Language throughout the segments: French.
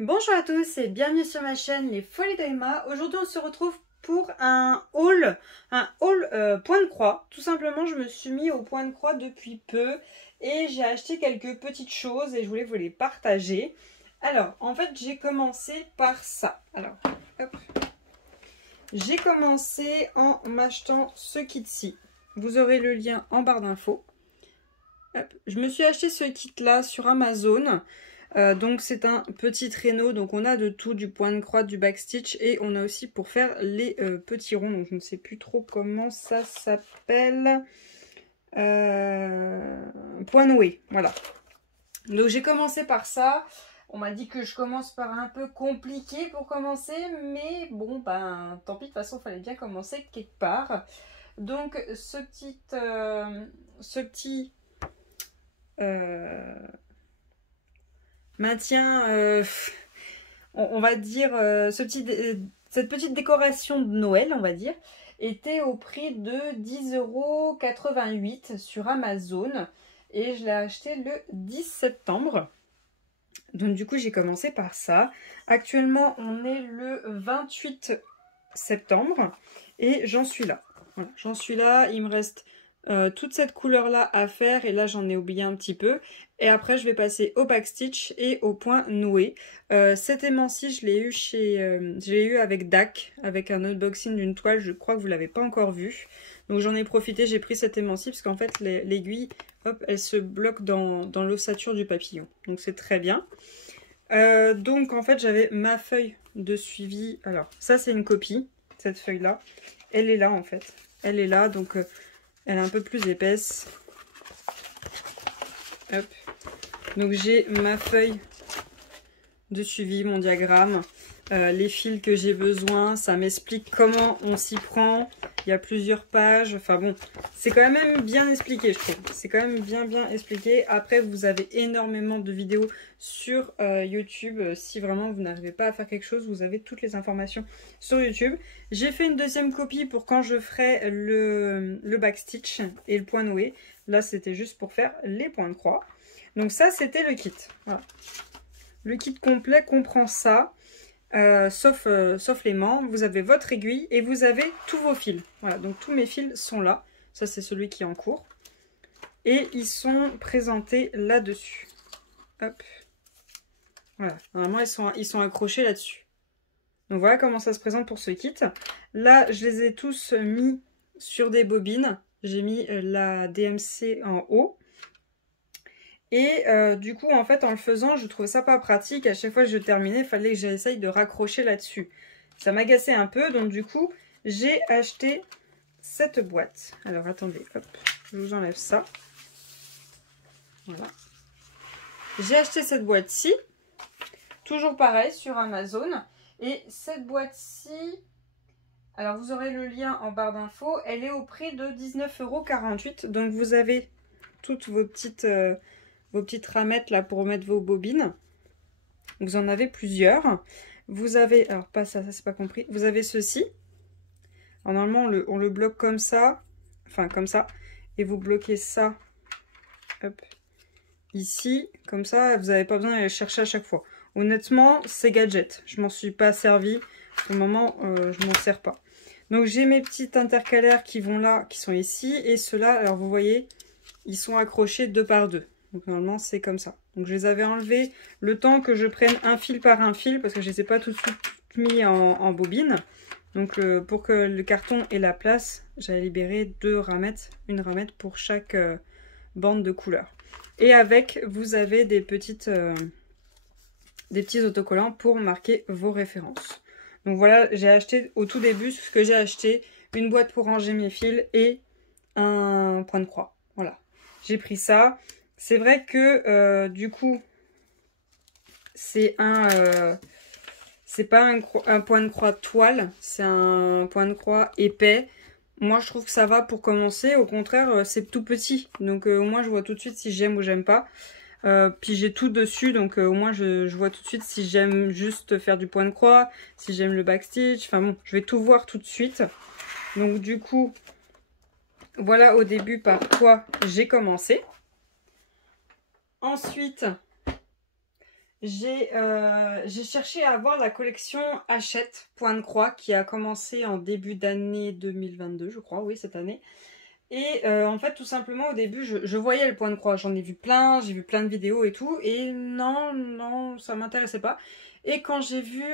Bonjour à tous et bienvenue sur ma chaîne Les Folies d'Emma. Aujourd'hui on se retrouve pour un haul point de croix. Tout simplement je me suis mis au point de croix depuis peu et j'ai acheté quelques petites choses et je voulais vous les partager. Alors en fait j'ai commencé par ça. Alors hop. J'ai commencé en m'achetant ce kit-ci. Vous aurez le lien en barre d'infos. Je me suis acheté ce kit là sur Amazon. Donc c'est un petit traîneau, donc on a de tout, du point de croix, du backstitch et on a aussi pour faire les petits ronds, donc je ne sais plus trop comment ça s'appelle, point noué, voilà. Donc j'ai commencé par ça, on m'a dit que je commence par un peu compliqué pour commencer, mais bon ben tant pis, de toute façon il fallait bien commencer quelque part. Donc ce petit maintient, on va dire, cette petite décoration de Noël, on va dire, était au prix de 10,88 € sur Amazon. Et je l'ai acheté le 10 septembre. Donc du coup, j'ai commencé par ça. Actuellement, on est le 28 septembre. Et j'en suis là. Voilà, j'en suis là. Il me reste toute cette couleur-là à faire. Et là, j'en ai oublié un petit peu. Et après, je vais passer au backstitch et au point noué. Cet aimant-ci, je l'ai eu je l'ai eu avec DAC, avec un unboxing d'une toile. Je crois que vous ne l'avez pas encore vu. Donc j'en ai profité, j'ai pris cet aimant-ci parce qu'en fait, l'aiguille, hop, elle se bloque dans l'ossature du papillon. Donc c'est très bien. Donc en fait, j'avais ma feuille de suivi. Alors, ça, c'est une copie, cette feuille-là. Elle est là, en fait. Elle est là, donc elle est un peu plus épaisse. Hop. Donc j'ai ma feuille de suivi, mon diagramme, les fils que j'ai besoin, ça m'explique comment on s'y prend, il y a plusieurs pages, enfin bon, c'est quand même bien expliqué je trouve, c'est quand même bien expliqué. Après vous avez énormément de vidéos sur YouTube, si vraiment vous n'arrivez pas à faire quelque chose, vous avez toutes les informations sur YouTube. J'ai fait une deuxième copie pour quand je ferai le backstitch et le point noué, là c'était juste pour faire les points de croix. Donc ça, c'était le kit. Voilà. Le kit complet comprend ça, sauf l'aimant. Vous avez votre aiguille et vous avez tous vos fils. Voilà, donc tous mes fils sont là. Ça, c'est celui qui est en cours. Et ils sont présentés là-dessus. Hop. Voilà, normalement, ils sont accrochés là-dessus. Donc voilà comment ça se présente pour ce kit. Là, je les ai tous mis sur des bobines. J'ai mis la DMC en haut. Et du coup, en fait, en le faisant, je trouvais ça pas pratique. À chaque fois que je terminais, il fallait que j'essaye de raccrocher là-dessus. Ça m'agaçait un peu, donc du coup, j'ai acheté cette boîte. Alors, attendez, hop, je vous enlève ça. Voilà. J'ai acheté cette boîte-ci, toujours pareil, sur Amazon. Et cette boîte-ci, alors vous aurez le lien en barre d'infos, elle est au prix de 19,48 €. Donc, vous avez toutes vos petites ramettes là pour mettre vos bobines. Vous en avez plusieurs. Vous avez, alors pas ça, ça c'est pas compris. Vous avez ceci. Alors, normalement on le bloque comme ça, enfin comme ça, et vous bloquez ça, hop, ici, comme ça. Vous n'avez pas besoin d'aller chercher à chaque fois. Honnêtement, c'est gadget. Je m'en suis pas servi. Pour le moment, je m'en sers pas. Donc j'ai mes petites intercalaires qui vont là, qui sont ici, et ceux-là, alors vous voyez, ils sont accrochés 2 par 2. Donc normalement c'est comme ça. Donc je les avais enlevés le temps que je prenne un fil par un fil parce que je ne les ai pas tout de suite mis en bobine. Donc pour que le carton ait la place, j'avais libéré 2 ramettes, une ramette pour chaque bande de couleur. Et avec, vous avez des petits autocollants pour marquer vos références. Donc voilà, j'ai acheté au tout début ce que j'ai acheté, une boîte pour ranger mes fils et un point de croix. Voilà, j'ai pris ça. C'est vrai que du coup, c'est pas un point de croix toile, c'est un point de croix épais. Moi, je trouve que ça va pour commencer. Au contraire, c'est tout petit. Donc au moins, je vois tout de suite si j'aime ou j'aime pas. Puis j'ai tout dessus, donc au moins je vois tout de suite si j'aime juste faire du point de croix, si j'aime le backstitch. Enfin bon, je vais tout voir tout de suite. Donc du coup, voilà au début par quoi j'ai commencé. Ensuite, j'ai cherché à avoir la collection Hachette Point de Croix qui a commencé en début d'année 2022, je crois, oui, cette année. Et en fait, tout simplement, au début, je voyais le point de croix. J'en ai vu plein, j'ai vu plein de vidéos et tout. Et non, ça m'intéressait pas. Et quand j'ai vu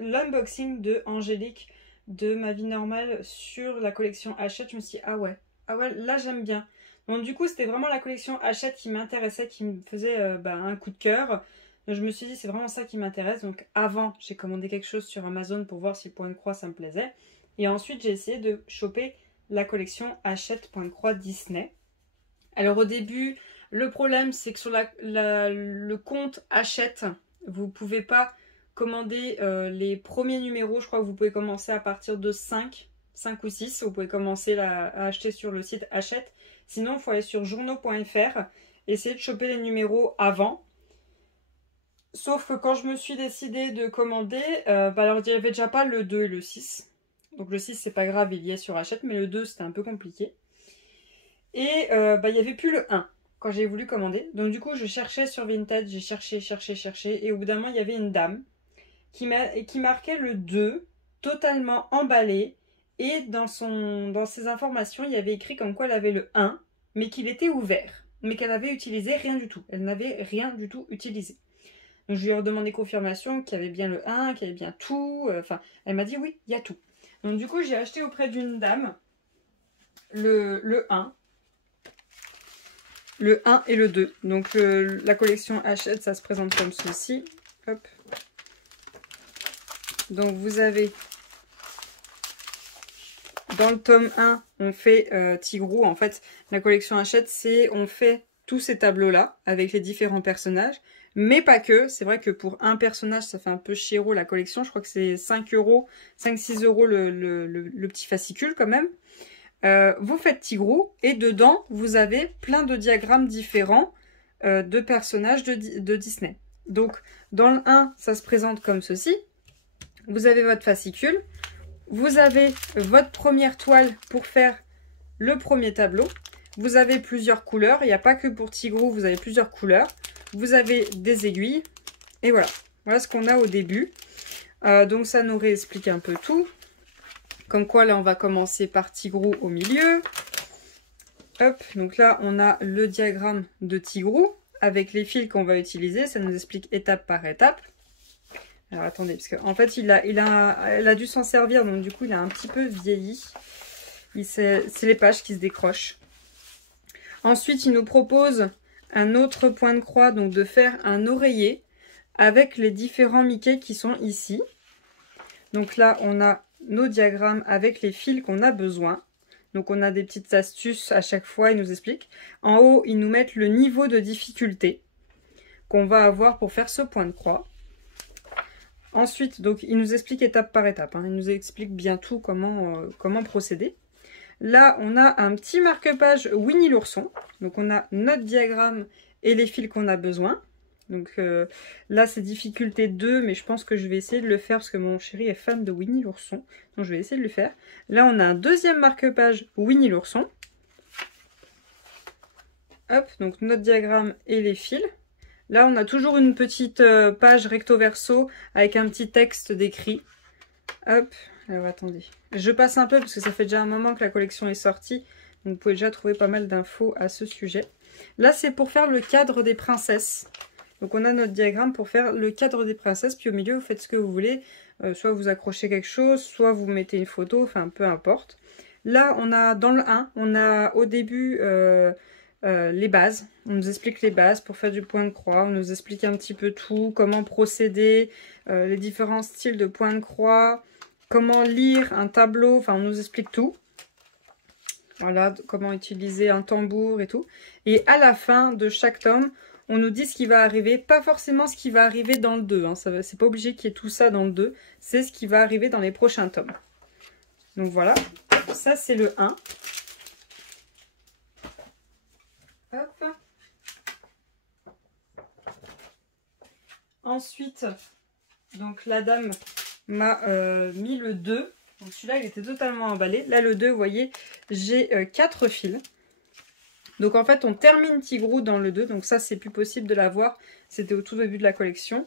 l'unboxing de Angélique de Ma Vie Normale sur la collection Hachette, je me suis dit, ah ouais, là j'aime bien. Donc du coup, c'était vraiment la collection Hachette qui m'intéressait, qui me faisait un coup de cœur. Donc je me suis dit, c'est vraiment ça qui m'intéresse. Donc avant, j'ai commandé quelque chose sur Amazon pour voir si le point de croix, ça me plaisait. Et ensuite, j'ai essayé de choper la collection Hachette Point de Croix Disney. Alors au début, le problème, c'est que sur le compte Hachette, vous ne pouvez pas commander les premiers numéros. Je crois que vous pouvez commencer à partir de 5 ou 6. Vous pouvez commencer à acheter sur le site Hachette. Sinon, il faut aller sur journaux.fr, essayer de choper les numéros avant. Sauf que quand je me suis décidée de commander, alors il n'y avait déjà pas le 2 et le 6. Donc le 6, c'est pas grave, il y est sur Hachette, mais le 2, c'était un peu compliqué. Et il n'y avait plus le 1 quand j'ai voulu commander. Donc du coup, je cherchais sur Vinted, j'ai cherché. Et au bout d'un moment, il y avait une dame qui marquait le 2, totalement emballé. Et dans ses informations, il y avait écrit comme quoi elle avait le 1, mais qu'il était ouvert. Mais qu'elle avait utilisé rien du tout. Elle n'avait rien du tout utilisé. Donc je lui ai redemandé confirmation qu'il y avait bien le 1, qu'il y avait bien tout. Enfin, elle m'a dit oui, il y a tout. Donc du coup, j'ai acheté auprès d'une dame le 1. Le 1 et le 2. Donc la collection Hachette, ça se présente comme ceci. Hop. Donc vous avez... Dans le tome 1, on fait Tigrou. En fait, la collection Hachette, on fait tous ces tableaux-là avec les différents personnages. Mais pas que. C'est vrai que pour un personnage, ça fait un peu chéro la collection. Je crois que c'est 5 €, 5-6 € le petit fascicule quand même. Vous faites Tigrou et dedans, vous avez plein de diagrammes différents de personnages de Disney. Donc, dans le 1, ça se présente comme ceci. Vous avez votre fascicule. Vous avez votre première toile pour faire le premier tableau. Vous avez plusieurs couleurs. Il n'y a pas que pour Tigrou, vous avez plusieurs couleurs. Vous avez des aiguilles. Et voilà. Voilà ce qu'on a au début. Donc ça nous réexplique un peu tout. Comme quoi, là, on va commencer par Tigrou au milieu. Hop, donc là, on a le diagramme de Tigrou avec les fils qu'on va utiliser. Ça nous explique étape par étape. Alors, attendez, parce qu'en fait, elle a dû s'en servir, donc du coup, il a un petit peu vieilli. C'est les pages qui se décrochent. Ensuite, il nous propose un autre point de croix, donc de faire un oreiller avec les différents Mickey qui sont ici. Donc là, on a nos diagrammes avec les fils qu'on a besoin. Donc on a des petites astuces à chaque fois, ils nous expliquent. En haut, ils nous mettent le niveau de difficulté qu'on va avoir pour faire ce point de croix. Ensuite, donc ils nous expliquent étape par étape. Ils nous expliquent bien tout comment procéder. Là, on a un petit marque-page Winnie l'ourson. Donc on a notre diagramme et les fils qu'on a besoin. Donc là, c'est difficulté 2, mais je pense que je vais essayer de le faire parce que mon chéri est fan de Winnie l'ourson. Donc je vais essayer de le faire. Là, on a un deuxième marque-page Winnie l'ourson. Hop, donc notre diagramme et les fils. Là, on a toujours une petite page recto-verso avec un petit texte décrit. Hop, alors attendez. Je passe un peu parce que ça fait déjà un moment que la collection est sortie. Donc vous pouvez déjà trouver pas mal d'infos à ce sujet. Là, c'est pour faire le cadre des princesses. Donc on a notre diagramme pour faire le cadre des princesses, puis au milieu vous faites ce que vous voulez, soit vous accrochez quelque chose, soit vous mettez une photo, enfin peu importe. Là on a dans le 1, on a au début les bases, on nous explique les bases pour faire du point de croix, on nous explique un petit peu tout, comment procéder, les différents styles de point de croix, comment lire un tableau, enfin on nous explique tout. Voilà, comment utiliser un tambour et tout. Et à la fin de chaque tome, on nous dit ce qui va arriver, pas forcément ce qui va arriver dans le 2. C'est pas obligé qu'il y ait tout ça dans le 2. C'est ce qui va arriver dans les prochains tomes. Donc voilà, ça c'est le 1. Hop. Ensuite, donc la dame m'a mis le 2. Donc celui-là, il était totalement emballé. Là, le 2, vous voyez, j'ai 4 fils. Donc en fait on termine Tigrou dans le 2, donc ça c'est plus possible de l'avoir, c'était au tout début de la collection.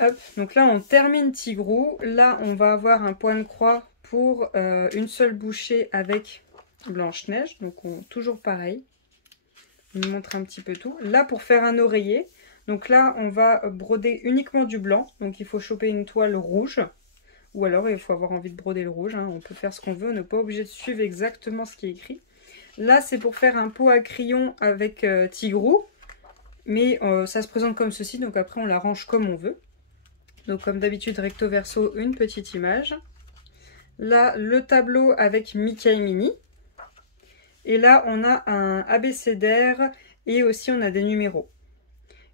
Hop, donc là on termine Tigrou, là on va avoir un point de croix pour une seule bouchée avec Blanche-Neige, donc toujours pareil. Je vous montre un petit peu tout. Là pour faire un oreiller, donc là on va broder uniquement du blanc, donc il faut choper une toile rouge, ou alors il faut avoir envie de broder le rouge, hein. On peut faire ce qu'on veut, on n'est pas obligé de suivre exactement ce qui est écrit. Là c'est pour faire un pot à crayon avec Tigrou, mais ça se présente comme ceci, donc après on l'arrange comme on veut. Donc comme d'habitude recto verso, une petite image. Là le tableau avec Mickey et Minnie. Et là on a un abécédaire et aussi on a des numéros.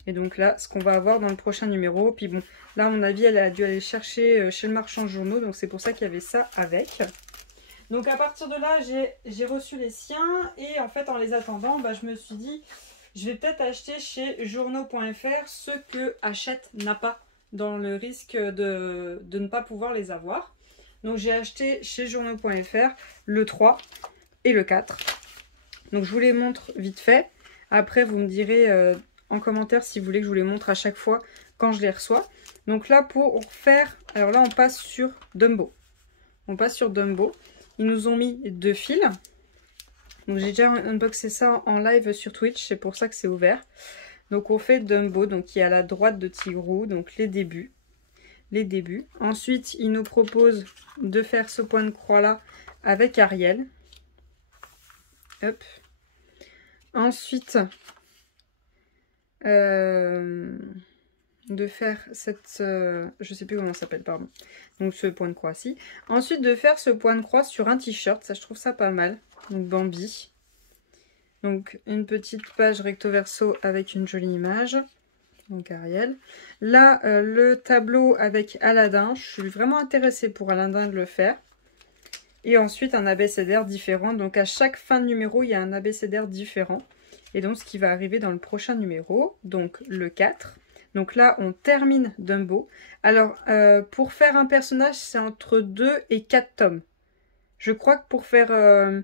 Et donc là ce qu'on va avoir dans le prochain numéro. Puis bon, là à mon avis elle a dû aller chercher chez le marchand de journaux, donc c'est pour ça qu'il y avait ça avec. Donc à partir de là j'ai reçu les siens et en fait en les attendant bah, je me suis dit je vais peut-être acheter chez journaux.fr ce que Hachette n'a pas, dans le risque de ne pas pouvoir les avoir. Donc j'ai acheté chez journaux.fr le 3 et le 4. Donc je vous les montre vite fait. Après vous me direz en commentaire si vous voulez que je vous les montre à chaque fois quand je les reçois. Donc là pour faire, alors là on passe sur Dumbo. On passe sur Dumbo. Ils nous ont mis 2 fils. Donc j'ai déjà unboxé ça en live sur Twitch, c'est pour ça que c'est ouvert. Donc on fait Dumbo, donc qui est à la droite de Tigrou, donc les débuts. Ensuite, il nous propose de faire ce point de croix là avec Ariel. Hop. Ensuite, de faire cette... je sais plus comment ça s'appelle, pardon. Donc ce point de croix-ci. Ensuite, de faire ce point de croix sur un t-shirt, ça je trouve ça pas mal. Donc Bambi. Donc une petite page recto verso avec une jolie image. Donc Ariel. Là, le tableau avec Aladdin. Je suis vraiment intéressée pour Aladdin de le faire. Et ensuite, un abécédaire différent. Donc à chaque fin de numéro, il y a un abécédaire différent. Et donc ce qui va arriver dans le prochain numéro. Donc le 4. Donc là, on termine Dumbo. Alors, pour faire un personnage, c'est entre 2 et 4 tomes. Je crois que pour faire...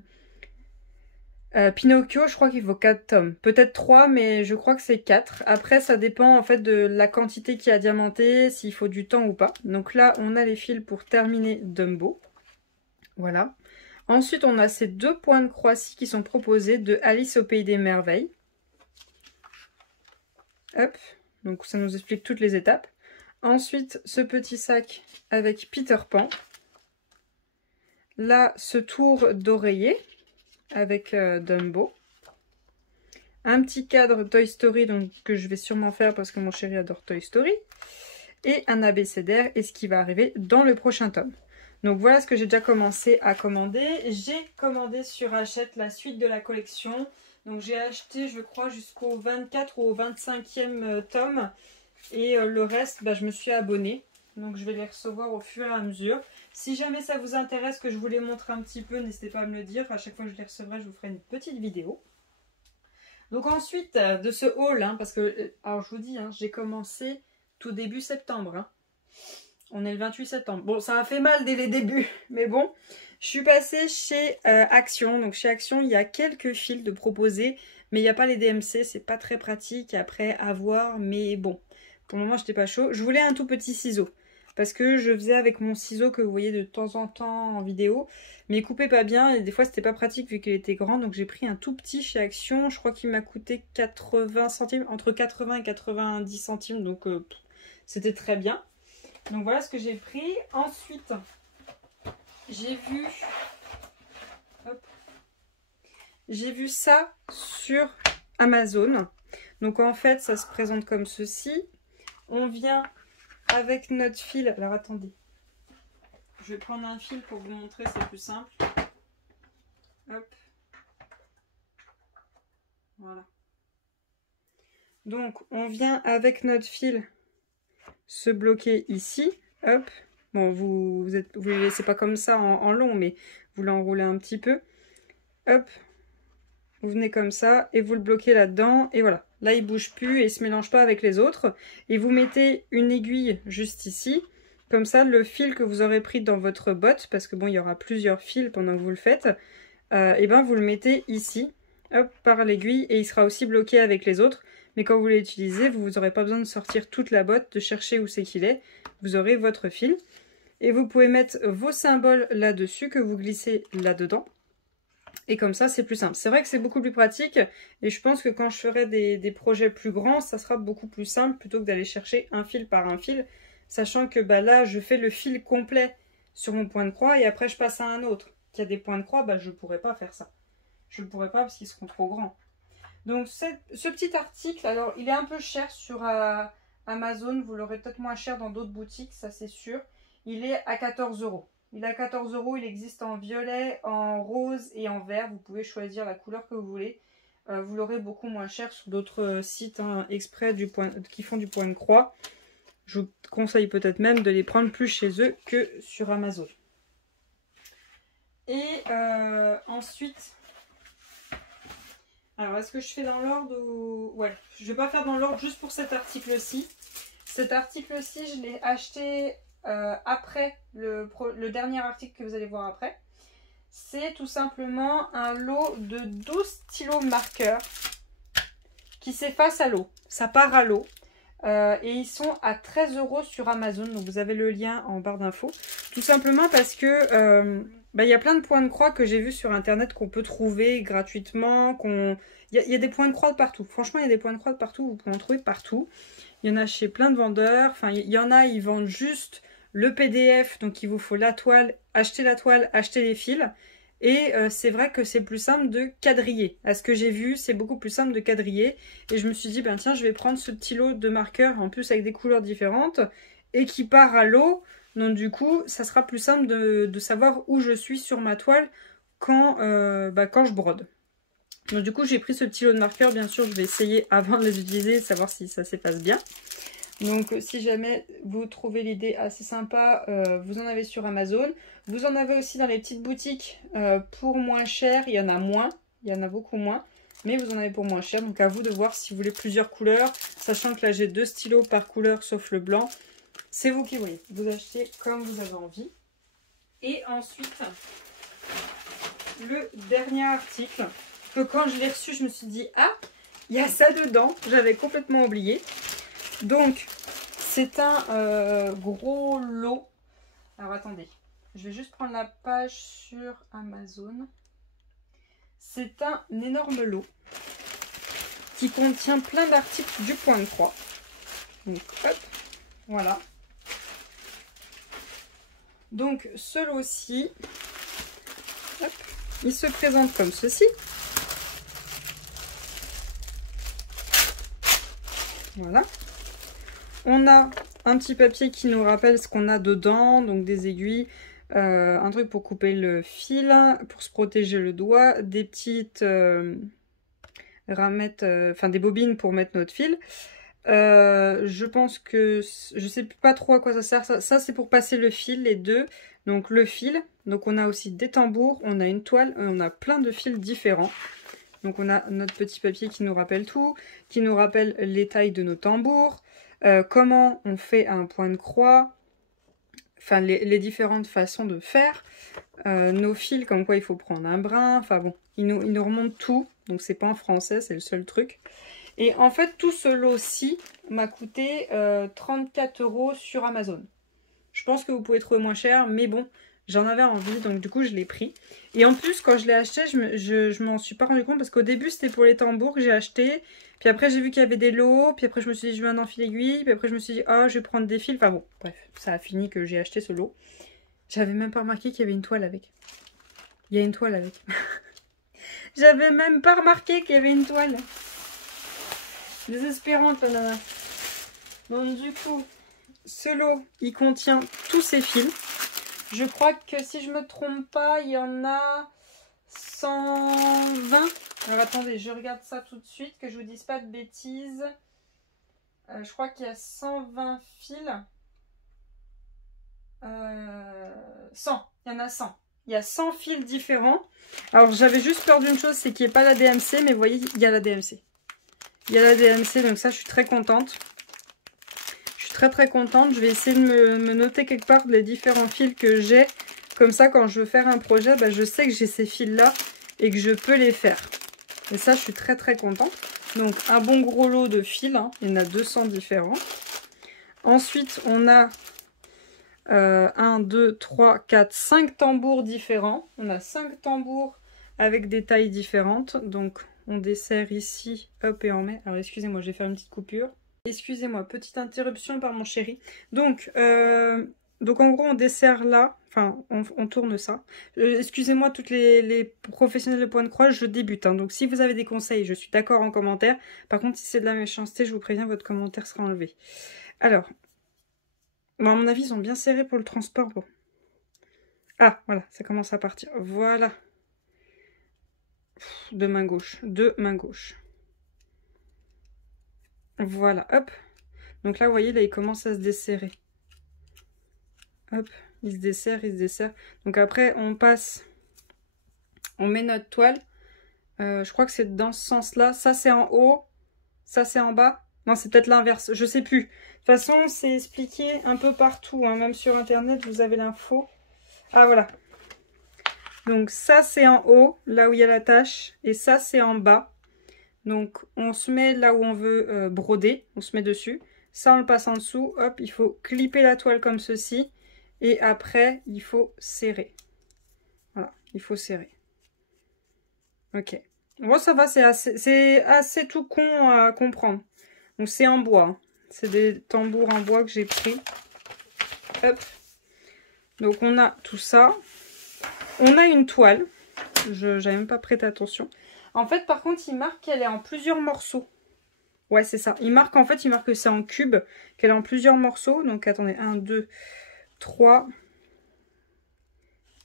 Pinocchio, je crois qu'il faut 4 tomes. Peut-être 3, mais je crois que c'est 4. Après, ça dépend en fait de la quantité qu'il y a diamanté, s'il faut du temps ou pas. Donc là, on a les fils pour terminer Dumbo. Voilà. Ensuite, on a ces 2 points de croix-ci qui sont proposés de Alice au Pays des Merveilles. Hop. Donc ça nous explique toutes les étapes. Ensuite, ce petit sac avec Peter Pan. Là, ce tour d'oreiller avec Dumbo. Un petit cadre Toy Story donc, que je vais sûrement faire parce que mon chéri adore Toy Story. Et un abécédaire et ce qui va arriver dans le prochain tome. Donc voilà ce que j'ai déjà commencé à commander. J'ai commandé sur Hachette la suite de la collection. Donc j'ai acheté je crois jusqu'au 24 ou au 25e tome. Et le reste bah, je me suis abonnée. Donc je vais les recevoir au fur et à mesure. Si jamais ça vous intéresse que je vous les montre un petit peu, n'hésitez pas à me le dire. À chaque fois que je les recevrai, je vous ferai une petite vidéo. Donc ensuite de ce haul, hein, parce que, alors je vous dis, hein, j'ai commencé tout début septembre. Hein. On est le 28 septembre. Bon, ça a fait mal dès les débuts, mais bon. Je suis passée chez Action. Donc chez Action, il y a quelques fils de proposés, mais il n'y a pas les DMC. C'est pas très pratique après à voir, mais bon. Pour le moment, j'étais pas chaud. Je voulais un tout petit ciseau. Parce que je faisais avec mon ciseau que vous voyez de temps en temps en vidéo. Mais il coupait pas bien et des fois c'était pas pratique vu qu'il était grand. Donc j'ai pris un tout petit chez Action. Je crois qu'il m'a coûté 80 centimes. Entre 80 et 90 centimes. Donc c'était très bien. Donc voilà ce que j'ai pris. Ensuite, j'ai vu... Hop, j'ai vu ça sur Amazon. Donc en fait ça se présente comme ceci. On vient... avec notre fil, alors attendez, je vais prendre un fil pour vous montrer, c'est plus simple. Hop. Voilà. Donc on vient avec notre fil se bloquer ici. Hop. Bon, vous les laissez pas comme ça en long, mais vous l'enroulez un petit peu. Hop. Vous venez comme ça et vous le bloquez là-dedans et voilà. Là, il bouge plus et il se mélange pas avec les autres. Et vous mettez une aiguille juste ici. Comme ça, le fil que vous aurez pris dans votre botte, parce que bon, il y aura plusieurs fils pendant que vous le faites, et ben vous le mettez ici. hop, par l'aiguille et il sera aussi bloqué avec les autres. Mais quand vous l'utilisez, vous n'aurez pas besoin de sortir toute la botte, de chercher où c'est qu'il est. Vous aurez votre fil. Et vous pouvez mettre vos symboles là-dessus que vous glissez là-dedans. Et comme ça, c'est plus simple. C'est vrai que c'est beaucoup plus pratique. Et je pense que quand je ferai des projets plus grands, ça sera beaucoup plus simple plutôt que d'aller chercher un fil par un fil. Sachant que bah, là, je fais le fil complet sur mon point de croix et après je passe à un autre qui a des points de croix. Bah, je ne pourrais pas faire ça. Je ne pourrais pas parce qu'ils seront trop grands. Donc ce petit article, alors il est un peu cher sur Amazon. Vous l'aurez peut-être moins cher dans d'autres boutiques, ça c'est sûr. Il est à 14 €. Il est à 14 €, il existe en violet, en rose et en vert. Vous pouvez choisir la couleur que vous voulez. Vous l'aurez beaucoup moins cher sur d'autres sites hein, exprès qui font du point de croix. Je vous conseille peut-être même de les prendre plus chez eux que sur Amazon. Et ensuite, alors est-ce que je fais dans l'ordre ou... Ouais, je ne vais pas faire dans l'ordre juste pour cet article-ci. Cet article-ci, je l'ai acheté... après le dernier article que vous allez voir après, c'est tout simplement un lot de 12 stylos marqueurs qui s'effacent à l'eau. Ça part à l'eau et ils sont à 13 € sur Amazon. Donc vous avez le lien en barre d'infos. Tout simplement parce que il y a plein de points de croix que j'ai vus sur internet qu'on peut trouver gratuitement. Il y a des points de croix de partout. Franchement, il y a des points de croix de partout. Vous pouvez en trouver partout. Il y en a chez plein de vendeurs. Enfin, il y en a, ils vendent juste le PDF. Donc, il vous faut la toile, acheter les fils. Et c'est vrai que c'est plus simple de quadriller. À ce que j'ai vu, c'est beaucoup plus simple de quadriller. Et je me suis dit, ben tiens, je vais prendre ce petit lot de marqueurs, en plus avec des couleurs différentes, et qui part à l'eau. Donc du coup, ça sera plus simple de savoir où je suis sur ma toile quand je brode. Donc du coup, j'ai pris ce petit lot de marqueurs. Bien sûr, je vais essayer avant de les utiliser, savoir si ça s'efface bien. Donc si jamais vous trouvez l'idée assez sympa, vous en avez sur Amazon. Vous en avez aussi dans les petites boutiques pour moins cher. Il y en a moins, il y en a beaucoup moins. Mais vous en avez pour moins cher. Donc à vous de voir si vous voulez plusieurs couleurs. Sachant que là, j'ai 2 stylos par couleur sauf le blanc. C'est vous qui voyez. Vous achetez comme vous avez envie. Et ensuite, le dernier article, que quand je l'ai reçu, je me suis dit, ah, il y a ça dedans. J'avais complètement oublié. Donc, c'est un gros lot. Alors, attendez. Je vais juste prendre la page sur Amazon. C'est un énorme lot qui contient plein d'articles du point de croix. Donc, hop, voilà. Donc, ce lot-ci, il se présente comme ceci. Voilà. On a un petit papier qui nous rappelle ce qu'on a dedans, donc des aiguilles, un truc pour couper le fil, pour se protéger le doigt, des petites ramettes, des bobines pour mettre notre fil. Je pense que, je sais pas trop à quoi ça sert, ça c'est pour passer le fil, les deux, donc le fil, donc on a aussi des tambours, on a une toile, on a plein de fils différents. Donc on a notre petit papier qui nous rappelle tout, qui nous rappelle les tailles de nos tambours, comment on fait un point de croix, enfin les différentes façons de faire, nos fils, comme quoi il faut prendre un brin, enfin bon, il nous remonte tout, donc c'est pas en français, c'est le seul truc. Et en fait, tout ce lot-ci m'a coûté 34 € sur Amazon. Je pense que vous pouvez trouver moins cher, mais bon, j'en avais envie, donc du coup, je l'ai pris. Et en plus, quand je l'ai acheté, je m'en suis pas rendu compte, parce qu'au début, c'était pour les tambours que j'ai acheté. Puis après, j'ai vu qu'il y avait des lots, puis après, je me suis dit, je veux un enfil aiguille. Puis après, je me suis dit, oh, je vais prendre des fils. Enfin bon, bref, ça a fini que j'ai acheté ce lot. J'avais même pas remarqué qu'il y avait une toile avec. Il y a une toile avec. J'avais même pas remarqué qu'il y avait une toile. Désespérante, la nana. Donc du coup, ce lot, il contient tous ces fils. Je crois que si je me trompe pas, il y en a 120. Alors attendez, je regarde ça tout de suite, que je vous dise pas de bêtises. Je crois qu'il y a 120 fils. 100, il y en a 100. Il y a 100 fils différents. Alors j'avais juste peur d'une chose, c'est qu'il n'y ait pas la DMC, mais vous voyez, il y a la DMC. Il y a la DMC, donc ça, je suis très contente. Je suis très contente. Je vais essayer de me noter quelque part les différents fils que j'ai. Comme ça, quand je veux faire un projet, je sais que j'ai ces fils-là et que je peux les faire. Et ça, je suis très très contente. Donc, un bon gros lot de fils. Hein. Il y en a 200 différents. Ensuite, on a 1, 2, 3, 4, 5 tambours différents. On a 5 tambours avec des tailles différentes. Donc, on desserre ici, hop, et on met. Alors, excusez-moi, je vais faire une petite coupure. Excusez-moi, petite interruption par mon chéri. Donc en gros, on dessert là. Enfin, on tourne ça. Excusez-moi, toutes les professionnels de point de croix, je débute. Hein. Donc, si vous avez des conseils, je suis d'accord en commentaire. Par contre, si c'est de la méchanceté, je vous préviens, votre commentaire sera enlevé. Alors, bon, à mon avis, ils ont bien serré pour le transport. Bon. Ah, voilà, ça commence à partir. Voilà. De main gauche. De main gauche. Voilà, hop. Donc là, vous voyez, là, il commence à se desserrer. Hop, il se desserre, il se desserre. Donc après, on passe, on met notre toile. Je crois que c'est dans ce sens-là. Ça, c'est en haut. Ça, c'est en bas. Non, c'est peut-être l'inverse. Je sais plus. De toute façon, c'est expliqué un peu partout. Hein. Même sur Internet, vous avez l'info. Ah, voilà. Donc ça, c'est en haut, là où il y a la tache. Et ça, c'est en bas. Donc, on se met là où on veut broder. On se met dessus. Ça, on le passe en dessous. Hop, il faut clipper la toile comme ceci. Et après, il faut serrer. Voilà, il faut serrer. Ok. Bon, ça va, c'est assez tout con à comprendre. Donc, c'est en bois. Hein. C'est des tambours en bois que j'ai pris. Hop. Donc, on a tout ça. On a une toile. J'avais même pas prêté attention. En fait, par contre, il marque qu'elle est en plusieurs morceaux. Ouais, c'est ça. Il marque, en fait, il marque que c'est en cube, qu'elle est en plusieurs morceaux. Donc, attendez, 1, 2, 3,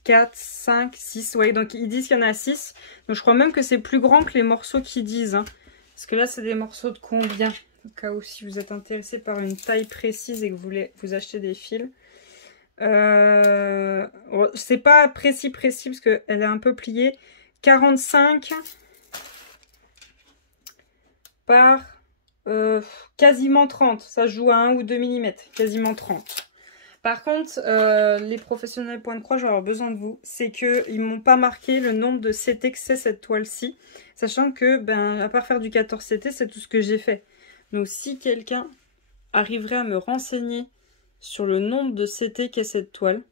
4, 5, 6. Ouais, donc ils disent qu'il y en a 6. Donc, je crois même que c'est plus grand que les morceaux qu'ils disent. Hein. Parce que là, c'est des morceaux de combien? Au cas où, si vous êtes intéressé par une taille précise et que vous voulez vous acheter des fils. C'est pas précis parce qu'elle est un peu pliée. 45 par quasiment 30. Ça joue à 1 ou 2 mm. Quasiment 30. Par contre, les professionnels point de croix, je vais avoir besoin de vous. C'est qu'ils m'ont pas marqué le nombre de CT que c'est cette toile-ci. Sachant que, ben, à part faire du 14 CT, c'est tout ce que j'ai fait. Donc, si quelqu'un arriverait à me renseigner sur le nombre de CT qu'est cette toile,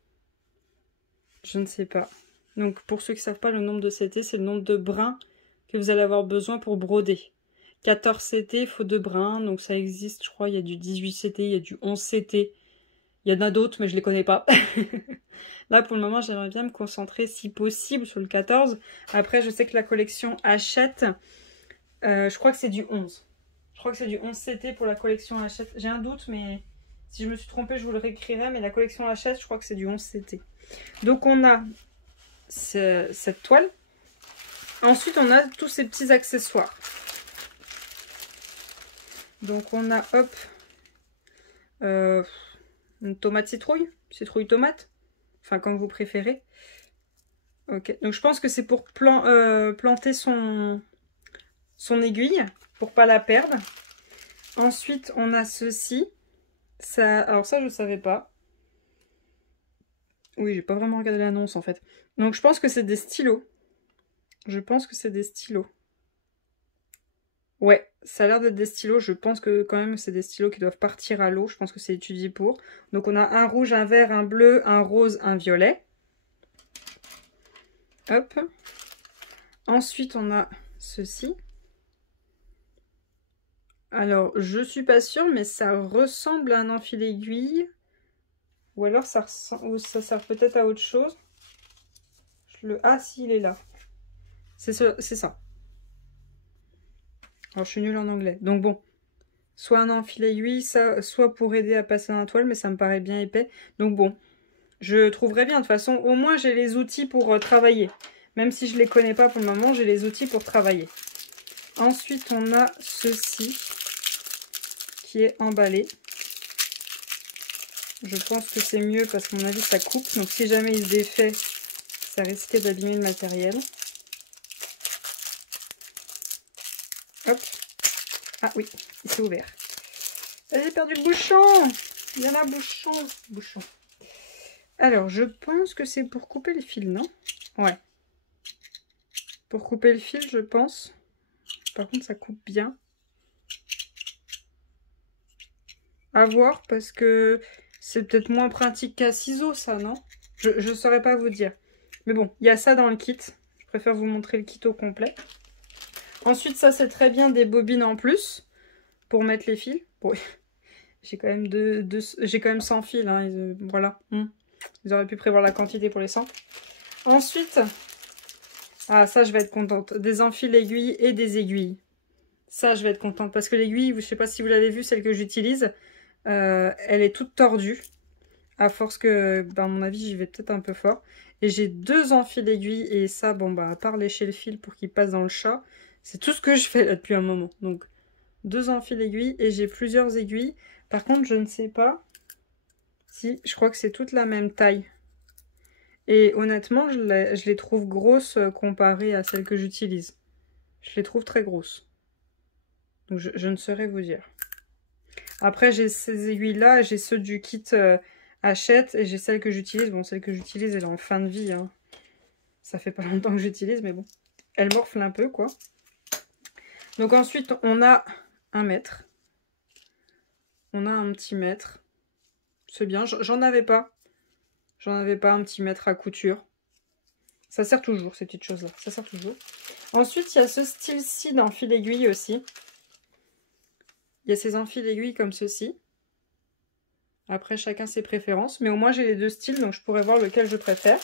je ne sais pas. Donc, pour ceux qui ne savent pas, le nombre de CT, c'est le nombre de brins que vous allez avoir besoin pour broder. 14 CT, il faut 2 brins. Donc, ça existe, je crois, il y a du 18 CT, il y a du 11 CT. Il y en a d'autres, mais je ne les connais pas. Là, pour le moment, j'aimerais bien me concentrer, si possible, sur le 14. Après, je sais que la collection Hachette, je crois que c'est du 11. Je crois que c'est du 11 CT pour la collection Hachette. J'ai un doute, mais si je me suis trompée, je vous le réécrirai. Mais la collection Hachette, je crois que c'est du 11 CT. Donc, on a cette toile. Ensuite, on a tous ces petits accessoires. Donc, on a, hop, une tomate citrouille, citrouille tomate, enfin comme vous préférez. Ok, donc je pense que c'est pour planter son aiguille, pour pas la perdre. Ensuite, on a ceci. Ça, alors ça, je savais pas. Oui, j'ai pas vraiment regardé l'annonce en fait. Donc je pense que c'est des stylos. Je pense que c'est des stylos. Ouais, ça a l'air d'être des stylos. Je pense que quand même c'est des stylos qui doivent partir à l'eau. Je pense que c'est étudié pour. Donc on a un rouge, un vert, un bleu, un rose, un violet. Hop. Ensuite on a ceci. Alors je suis pas sûre, mais ça ressemble à un enfile-aiguille. Ou alors ça sert peut-être à autre chose. Ah si, il est là. C'est ça. Alors je suis nulle en anglais. Donc bon. Soit un enfile-aiguille, soit pour aider à passer dans la toile, mais ça me paraît bien épais. Donc bon, je trouverai bien. De toute façon, au moins j'ai les outils pour travailler. Même si je ne les connais pas pour le moment, j'ai les outils pour travailler. Ensuite, on a ceci qui est emballé. Je pense que c'est mieux parce qu'à mon avis, ça coupe. Donc si jamais il se défait, ça risquait d'abîmer le matériel. Hop. Ah oui, c'est ouvert. J'ai perdu le bouchon. Il y en a bouchon. Alors, je pense que c'est pour couper le fil, non? Ouais. Pour couper le fil, je pense. Par contre, ça coupe bien. À voir, parce que c'est peut-être moins pratique qu'à ciseaux, ça, non? Je saurais pas vous dire. Mais bon, il y a ça dans le kit. Je préfère vous montrer le kit au complet. Ensuite, ça, c'est très bien des bobines en plus pour mettre les fils. Bon, j'ai quand même j'ai quand même 100 fils, hein, voilà. Ils auraient pu prévoir la quantité pour les 100. Ensuite, ah, ça, je vais être contente. Des enfiles aiguilles et des aiguilles. Ça, je vais être contente parce que l'aiguille, je sais pas si vous l'avez vu, celle que j'utilise, elle est toute tordue. À force que, ben, à mon avis, j'y vais peut-être un peu fort. Et j'ai 2 enfiles aiguilles et ça, bon, bah, à part lécher le fil pour qu'il passe dans le chat, c'est tout ce que je fais là depuis un moment. Donc, 2 enfiles aiguilles et j'ai plusieurs aiguilles. Par contre, je ne sais pas si, je crois que c'est toute la même taille. Et honnêtement, je les trouve grosses comparées à celles que j'utilise. Je les trouve très grosses. Donc, je ne saurais vous dire. Après, j'ai ces aiguilles-là, j'ai ceux du kit Hachette et j'ai celles que j'utilise. Bon, celle que j'utilise, elle est en fin de vie, hein. Ça fait pas longtemps que j'utilise, mais bon. Elle morfle un peu, quoi. Donc ensuite, on a 1 mètre. On a un petit mètre. C'est bien. J'en avais pas. J'en avais pas un petit mètre à couture. Ça sert toujours, ces petites choses-là. Ça sert toujours. Ensuite, il y a ce style-ci d'enfil aiguille aussi. Il y a ces enfils aiguilles comme ceci. Après, chacun ses préférences. Mais au moins, j'ai les 2 styles, donc je pourrais voir lequel je préfère.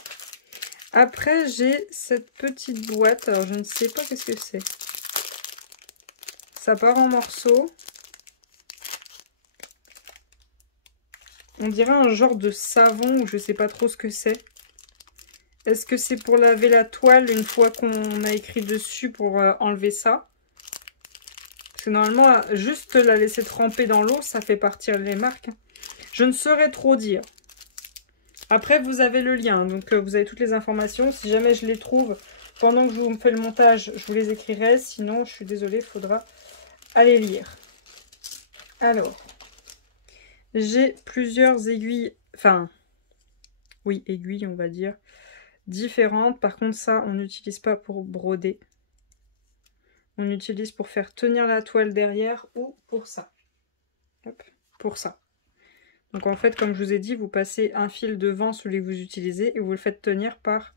Après, j'ai cette petite boîte. Alors, je ne sais pas qu'est-ce que c'est. Ça part en morceaux. On dirait un genre de savon ou je ne sais pas trop ce que c'est. Est-ce que c'est pour laver la toile une fois qu'on a écrit dessus pour enlever ça? Parce que normalement, juste la laisser tremper dans l'eau, ça fait partir les marques. Je ne saurais trop dire. Après, vous avez le lien, donc vous avez toutes les informations. Si jamais je les trouve pendant que je vous fais le montage, je vous les écrirai. Sinon, je suis désolée, il faudra aller lire. Alors, j'ai plusieurs aiguilles, enfin, oui, aiguilles, on va dire, différentes. Par contre, ça, on n'utilise pas pour broder. On utilise pour faire tenir la toile derrière ou pour ça. Hop, pour ça. Donc en fait, comme je vous ai dit, vous passez un fil devant celui que vous utilisez et vous le faites tenir par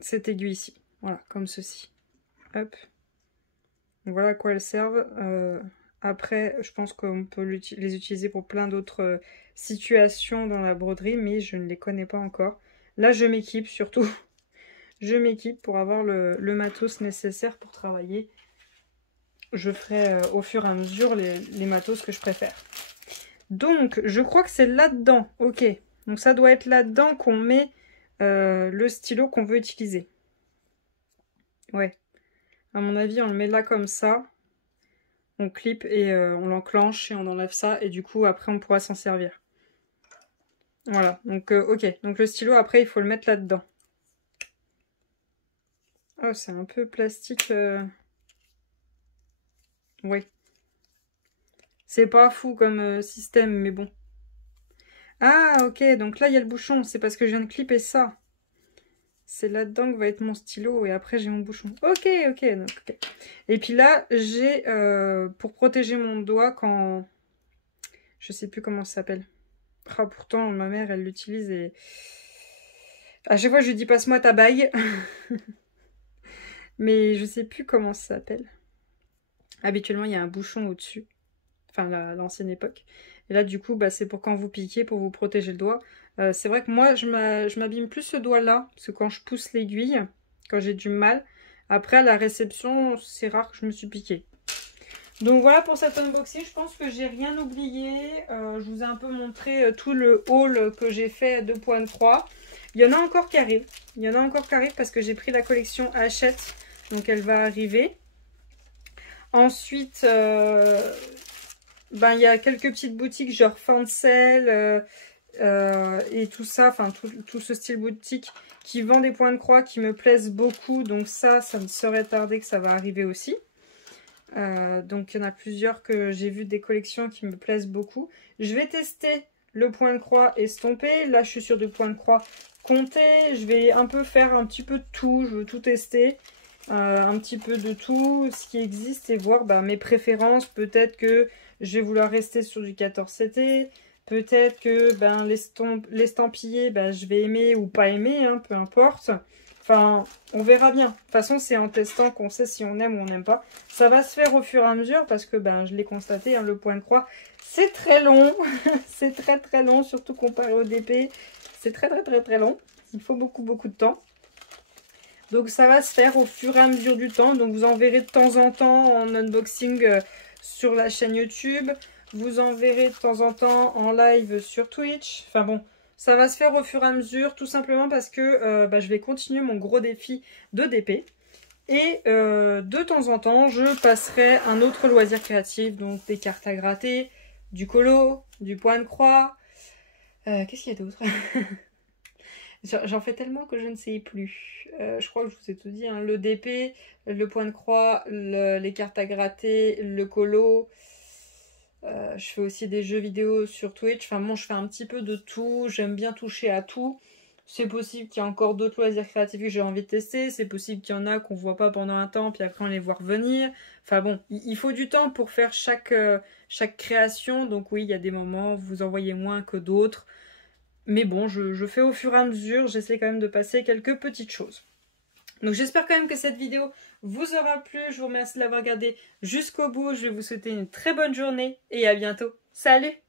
cette aiguille ici. Voilà, comme ceci. Hop. Donc voilà à quoi elles servent. Après, je pense qu'on peut les utiliser pour plein d'autres situations dans la broderie, mais je ne les connais pas encore. Là, je m'équipe surtout. Je m'équipe pour avoir le matos nécessaire pour travailler. Je ferai au fur et à mesure les matos que je préfère. Donc, je crois que c'est là-dedans. Ok. Donc, ça doit être là-dedans qu'on met le stylo qu'on veut utiliser. Ouais. À mon avis, on le met là comme ça. On clip et on l'enclenche et on enlève ça. Et du coup, après, on pourra s'en servir. Voilà. Donc, ok. Donc, le stylo, après, il faut le mettre là-dedans. Oh, c'est un peu plastique. Ouais. C'est pas fou comme système, mais bon. Ah, ok. Donc là, il y a le bouchon. C'est parce que je viens de clipper ça. C'est là-dedans que va être mon stylo. Et après, j'ai mon bouchon. Ok, ok. Donc, okay. Et puis là, j'ai... pour protéger mon doigt quand... Je sais plus comment ça s'appelle. Ah, pourtant, ma mère, elle l'utilise et... À chaque fois, je lui dis, passe-moi ta bague. Mais je sais plus comment ça s'appelle. Habituellement, il y a un bouchon au-dessus. Enfin, l'ancienne époque. Et là, du coup, bah, c'est pour quand vous piquez, pour vous protéger le doigt. C'est vrai que moi, je m'abîme plus ce doigt-là. Parce que quand je pousse l'aiguille, quand j'ai du mal, après, à la réception, c'est rare que je me suis piquée. Donc voilà pour cet unboxing. Je pense que j'ai rien oublié. Je vous ai un peu montré tout le haul que j'ai fait de Point de Croix. Il y en a encore qui arrivent. Il y en a encore qui arrivent parce que j'ai pris la collection Hachette. Donc elle va arriver. Ensuite, ben, il y a quelques petites boutiques genre Fancel et tout ça. Enfin, tout ce style boutique qui vend des points de croix qui me plaisent beaucoup. Donc ça ne saurait tarder que ça va arriver aussi. Donc il y en a plusieurs que j'ai vu des collections qui me plaisent beaucoup. Je vais tester le point de croix estompé. Là je suis sur du point de croix compté. Je vais un peu faire un petit peu de tout. Je veux tout tester. un petit peu de tout ce qui existe et voir mes préférences. Peut-être que je vais vouloir rester sur du 14-CT. Peut-être que l'estampillé, je vais aimer ou pas aimer, hein, peu importe. Enfin, on verra bien. De toute façon, c'est en testant qu'on sait si on aime ou on n'aime pas. Ça va se faire au fur et à mesure parce que je l'ai constaté, hein, le point de croix, c'est très long. C'est très très long, surtout comparé au DP. C'est très très très très long. Il faut beaucoup beaucoup de temps. Donc ça va se faire au fur et à mesure du temps. Donc vous en verrez de temps en temps en unboxing sur la chaîne YouTube. Vous en verrez de temps en temps en live sur Twitch. Enfin bon, ça va se faire au fur et à mesure. Tout simplement parce que je vais continuer mon gros défi de DP. Et de temps en temps, je passerai un autre loisir créatif. Donc des cartes à gratter, du colo, du point de croix. Qu'est-ce qu'il y a d'autre? J'en fais tellement que je ne sais plus. Je crois que je vous ai tout dit, hein. Le DP, le point de croix, les cartes à gratter, le colo. Je fais aussi des jeux vidéo sur Twitch. Enfin bon, je fais un petit peu de tout. J'aime bien toucher à tout. C'est possible qu'il y ait encore d'autres loisirs créatifs que j'ai envie de tester. C'est possible qu'il y en a qu'on voit pas pendant un temps, puis après on les voit revenir. Enfin bon, il faut du temps pour faire chaque création. Donc oui, il y a des moments où vous en voyez moins que d'autres. Mais bon, je fais au fur et à mesure, j'essaie quand même de passer quelques petites choses. Donc j'espère quand même que cette vidéo vous aura plu. Je vous remercie de l'avoir regardé jusqu'au bout. Je vais vous souhaiter une très bonne journée et à bientôt. Salut!